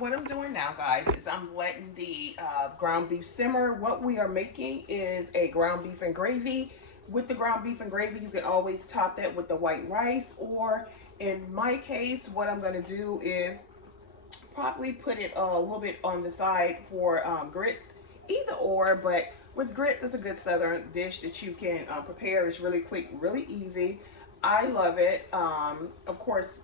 what I'm doing now, guys, is I'm letting the ground beef simmer. What we are making is a ground beef and gravy. With the ground beef and gravy, you can always top that with the white rice, or in my case, what I'm going to do is probably put it a little bit on the side for grits, either or. But with grits, it's a good southern dish that you can prepare. It's really quick, really easy. I love it. Of course,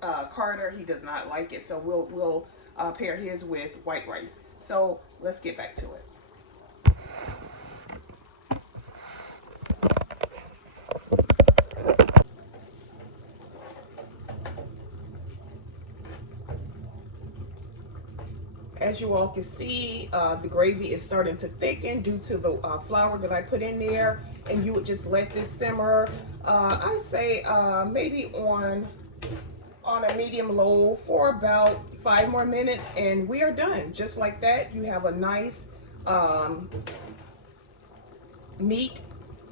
Carter, he does not like it, so we'll pair his with white rice. So let's get back to it. As you all can see, the gravy is starting to thicken due to the flour that I put in there, and you would just let this simmer. I say maybe on a medium low for about 5 more minutes, and we are done. Just like that, you have a nice meat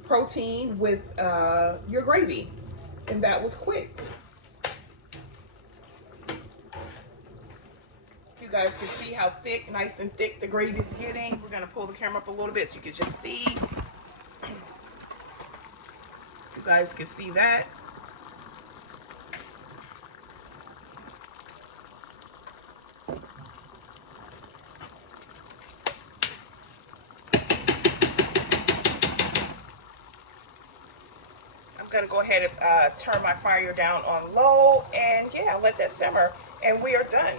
protein with your gravy, and that was quick. You guys can see how thick, nice and thick the gravy is getting. We're going to pull the camera up a little bit so you can just see. You guys can see that. I'm going to go ahead and turn my fire down on low, and yeah, let that simmer, and we are done.